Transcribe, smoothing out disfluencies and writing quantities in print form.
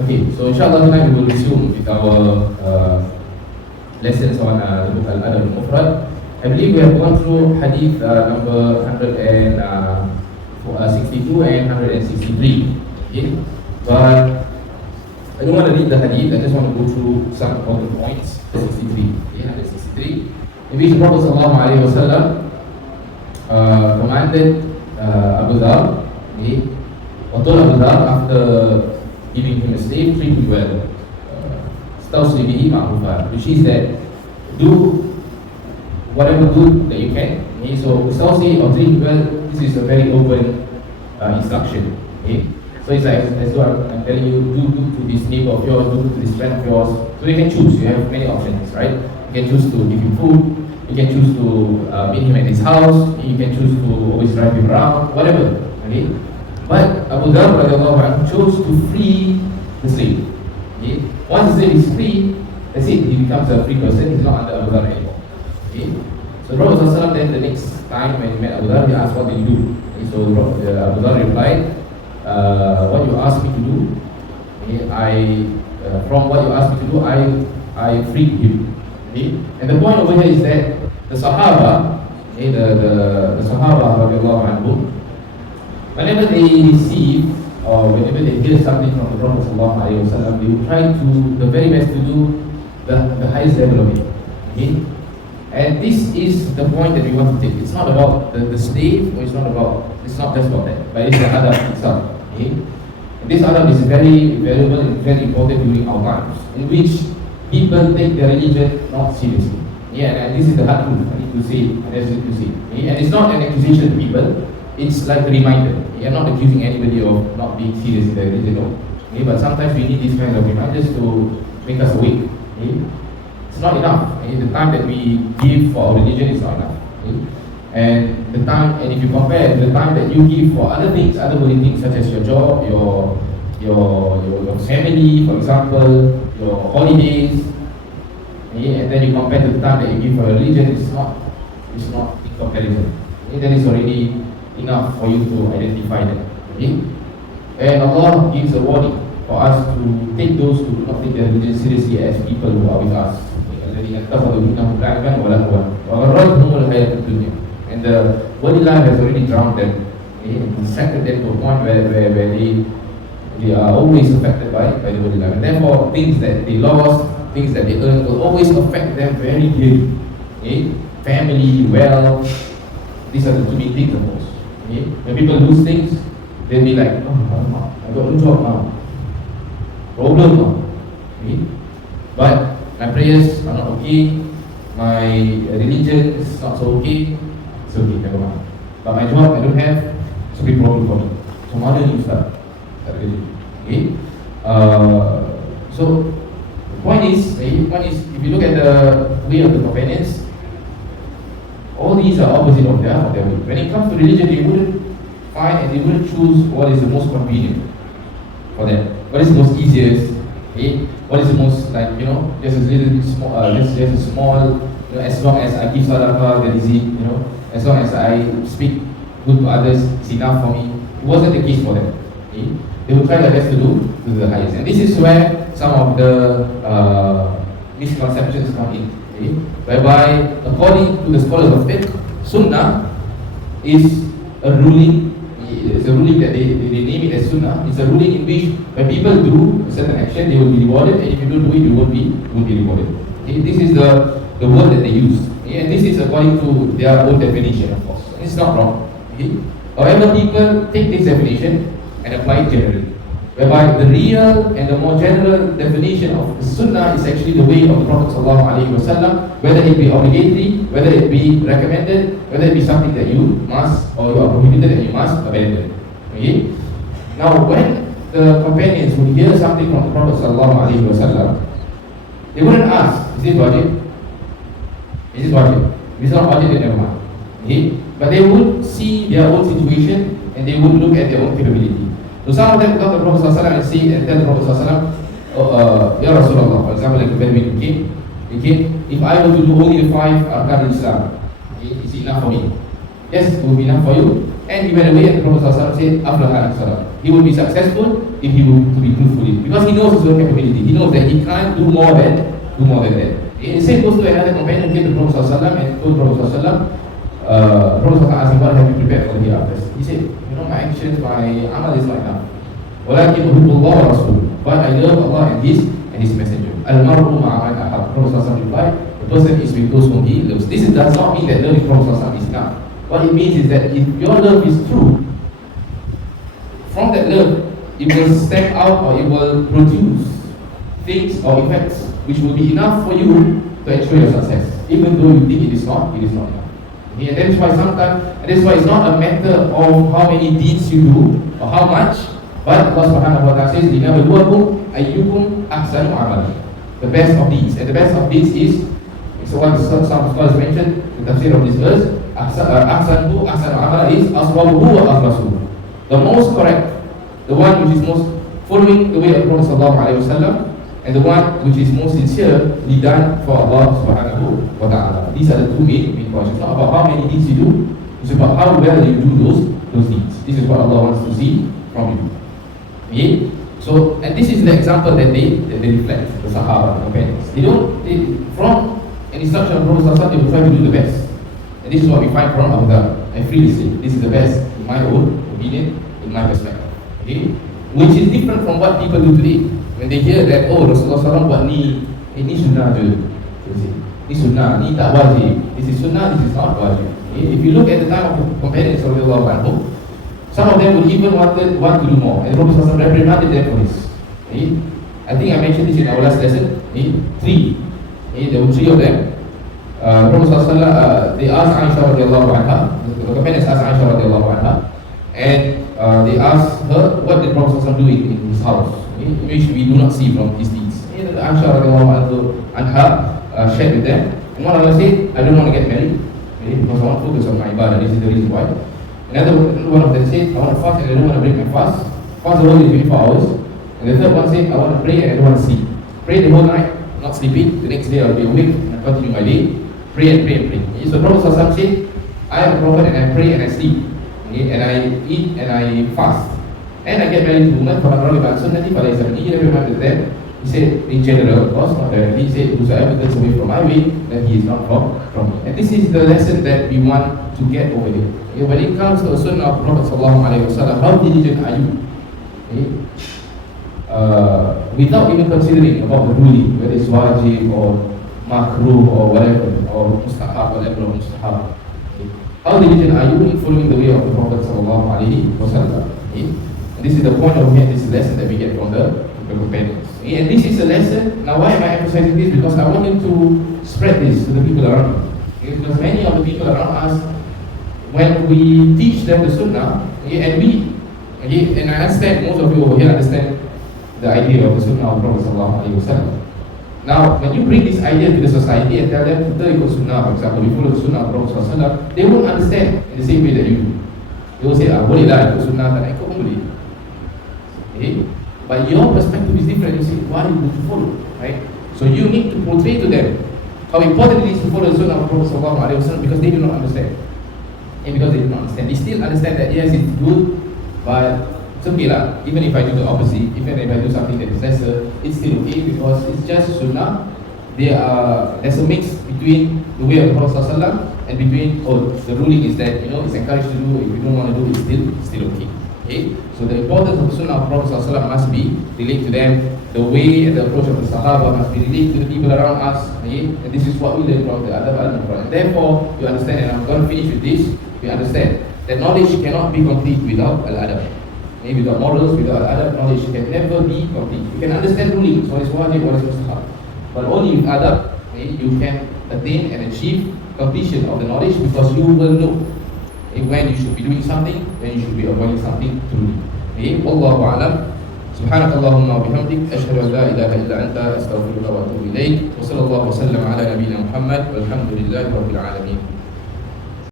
Okay, so inshallah tonight we will resume with our lessons on the book Al-Adab Al-Mufrad. I believe we have gone through hadith number 162 and 163. Okay, but I don't want to read the hadith, I just want to go through some important points. 63, okay, 163. In which the Prophet Sallallahu Alaihi Wasallam commanded Abu Dhar, okay, or told Abu Dhar after giving him a slave, treat him well. Stawsi bihi ma'rufa, which is that do whatever good that you can. Okay? So stawsi or treat him well, this is a very open instruction. Okay? So it's like as though I'm telling you, do good to this neighbor of yours, do good to this friend of yours. So you can choose, you have many options, right? You can choose to give him food, you can choose to meet him at his house, you can choose to always drive him around, whatever. Okay? But Abu Dhar chose to free the slave. Okay? Once the slave is free, that's it, he becomes a free person, he's not under Abu Dhar anymore. Okay? So the Prophet ﷺ then the next time when he met Abu Dhar, he asked, what did you do? Okay? So Abu Dhar replied, what you asked me to do, okay, from what you asked me to do, I freed him. Okay? And the point over here is that the Sahaba, okay, the Sahaba radiallahu anhum, whenever they receive or whenever they hear something from the Prophet sallallahu alaihi wasallam, they will try to the very best to do the highest level of it. Okay? And this is the point that we want to take. It's not about the slave, or it's not just about that, but it's the adab itself. Okay? And this adab is very valuable and very important during our times, in which people take their religion not seriously. Yeah, and this is the hard truth. I need to say, and that's it to say. Okay? And it's not an accusation to people. It's like a reminder. I'm not accusing anybody of not being serious in their religion, no. Okay? But sometimes we need these kinds of reminders to make us awake. Okay? It's not enough. Okay? The time that we give for our religion is not enough. Okay? And the time, and if you compare the time that you give for other things, other worldly things such as your job, your family, for example, your holidays, okay? And then you compare the time that you give for your religion, it's not in comparison. Okay? That is already enough for you to identify that. Okay? And Allah gives a warning for us to take those who do not take their religion seriously as people who are with us. And the worldly life has already drowned them, okay? And distracted them to a point where they are always affected by the worldly life. And therefore, things that they lost, things that they earn will always affect them very deeply. Okay? Family, wealth, these are the two main things, of course. Okay? When people lose things, they'll be like, oh, I got no job now, problem now. Okay? But my prayers are not okay, my religion is not so okay, it's okay, never mind. But my job I don't have, it's a big problem for me. So mana ni Ustaz? Okay? So the point is, if you look at the way of the companions, all these are opposite of their way. When it comes to religion, they wouldn't find and they wouldn't choose what is the most convenient for them. What is the most easiest? Okay? What is the most, like, just a little bit small, just a small, as long as I give sadaqah, that is it, as long as I speak good to others, it's enough for me. It wasn't the case for them. Okay? They would try their best to do the highest. And this is where some of the misconceptions come in. Okay? Whereby, according to the scholars of fiqh, sunnah is a ruling. It's a ruling that they name it as sunnah. It's a ruling in which when people do a certain action, they will be rewarded, and if you don't do it, you won't be rewarded. Okay? This is the word that they use. Okay? And this is according to their own definition, of course. It's not wrong. Okay? However, people take this definition and apply it generally. Whereby the real and the more general definition of the sunnah is actually the way of the Prophet ﷺ, whether it be obligatory, whether it be recommended, whether it be something that you must or you are prohibited and you must abandon. Okay? Now, when the companions would hear something from the Prophet ﷺ, they wouldn't ask, is this wajib? Is this wajib? If it's not wajib, then never mind. Okay? But they would see their own situation and they would look at their own capability. So some of them come to the Prophet ﷺ and say, and tell the Prophet ﷺ, Ya Rasulullah, for example, like the Bedouin came, if I were to do only the 5 arkan Islam, is it enough for me? Yes, it will be enough for you. and he went away, and the Prophet said, Aflaha al-Salam. He will be successful if he will to be truthful, because he knows his own capability. He knows that he can't do more than that. The same goes to another companion here, the Prophet and told Prophet Prophet asked him, what have you prepared for the hereafter? He said, my actions, my amal is not enough. وَلَكِنْ أُحِبُّ اللَّهَ وَرَسُولُهُ, but I love Allah and His Messenger. Al-mar'u ma'a man ahab. Prophet replied, the person is with those whom he loves. This does not mean that loving Prophet is enough. What it means is that if your love is true, from that love, it will step out, or it will produce things or effects which will be enough for you to ensure your success, even though you think it is not enough. Okay, and that's why it's not a matter of how many deeds you do or how much, but Allah subhanahu wa ta'ala says, لِنَبْلُوَكُمْ أَيُّكُمْ أَحْسَنُ عَمَلًا. The best of deeds, and the best of deeds is what some scholars mentioned, the tafsir of this verse, أَحْسَنُ عَمَلًا is أَصْوَبُهُ وَأَخْلَصُهُ. The most correct, the one which is most following the way of Prophet sallallahu alaihi wasallam, and the one which is most sincerely done for Allah subhanahu wa ta'ala. These are the two main points. It's not about how many deeds you do, it's about how well you do those deeds. This is what Allah wants to see from you. Okay? So, and this is the example that they reflect, the Sahaba, the companions. From an instruction of Prophet sallallahu alaihi wasallam, they will try to do the best. And this is what we find from Abu Dhar. I freely say, this is the best in my own opinion, in my perspective. Okay? Which is different from what people do today. When they hear that, oh, Rasulullah SAW buat ni, ini sunnah je. Ini sunnah, ni tak wajib. This is sunnah, this is not wajib. Okay? If you look at the time of the companions of Allah, some of them would even want to do more. And the Prophet SAW reprimanded them for this. Okay? I think I mentioned this in our last lesson. Okay? Three. Okay? There were three of them. Prophet SAW, they asked Aisha radiallahu anha, the companions asked Aisha radiallahu anha, and they asked her, what did Prophet SAW do in his house? Which we do not see from his deeds. Aisha radiallahu anha shared with them. And one of them said, I don't want to get married, because I want to focus on my ibadah. This is the reason why. Another one of them said, I want to fast and I don't want to break my fast. Fast the whole day 24 hours. And the third one said, I want to pray and I don't want to sleep. Pray the whole night, not sleeping. The next day I'll be awake and I'll continue my day. Pray and pray and pray. So the Prophet ﷺ said, I am a prophet and I pray and I sleep. And I eat and I fast. And I get married to women for Maghrib sunnati for Islām. He reminded them. He said, in general, of course, not directly. He said, whosoever turns away from my way, then he is not from me. And this is the lesson that we want to get over here. When it comes to the sunnah of Prophet sallallahu alaihi wasallam, how diligent are you? Without even considering about the ruling, whether it's wajib or makruh or whatever, or mustahab, whatever, or mustahab. How diligent are you in following the way of the Prophet sallallahu alaihi wasallam? This is the point of here, this is the lesson that we get from the companions. And this is a lesson. Now why am I emphasizing this? Because I want you to spread this to the people around you. Because many of the people around us, when we teach them the sunnah, and I understand, most of you over here understand the idea of the sunnah of Prophet sallallahu alaihi wasallam. Now, when you bring this idea to the society and tell them, kita ikut sunnah, for example, we follow the sunnah of Prophet sallallahu alaihi wasallam, they won't understand in the same way that you do. They will say, boleh lah ikut sunnah, tak nak ikut pun boleh. Okay? But your perspective is different. You say, why do you follow? Right? So you need to portray to them how important it is to follow the sunnah of Prophet sallallahu alaihi wasallam, because they do not understand. And because they do not understand, they still understand that yes, it's good, but it's okay lah. Even if I do the opposite, even if I do something that is lesser, it's still okay, because it's just sunnah. There's a mix between the way of the Prophet sallallahu alaihi wasallam and between the ruling is that it's encouraged to do. If you don't want to do, it's still okay. Okay, so the importance of the sunnah of Prophet ﷺ must be relayed to them. The way and the approach of the Sahaba must be relayed to the people around us. Okay? And this is what we learn from the Adab Al-Mufrad. Therefore, you understand, and I'm going to finish with this. You understand that knowledge cannot be complete without Al-Adab. Okay? Without morals, without Al-Adab, knowledge can never be complete. You can understand rulings, what is wajib, what is mustahab, but only with Adab, okay, you can attain and achieve completion of the knowledge, because you will know when you should be doing something, when you should be avoiding something truly. Okay, Wallahu a'lam. Subhanakallahumma wa bihamdik, ashhadu an la ilaha illa anta, astaghfiruka wa atubu ilayk. Wa sallallahu wa sallam ala nabiyyina Muhammad, walhamdulillahi rabbil alamin.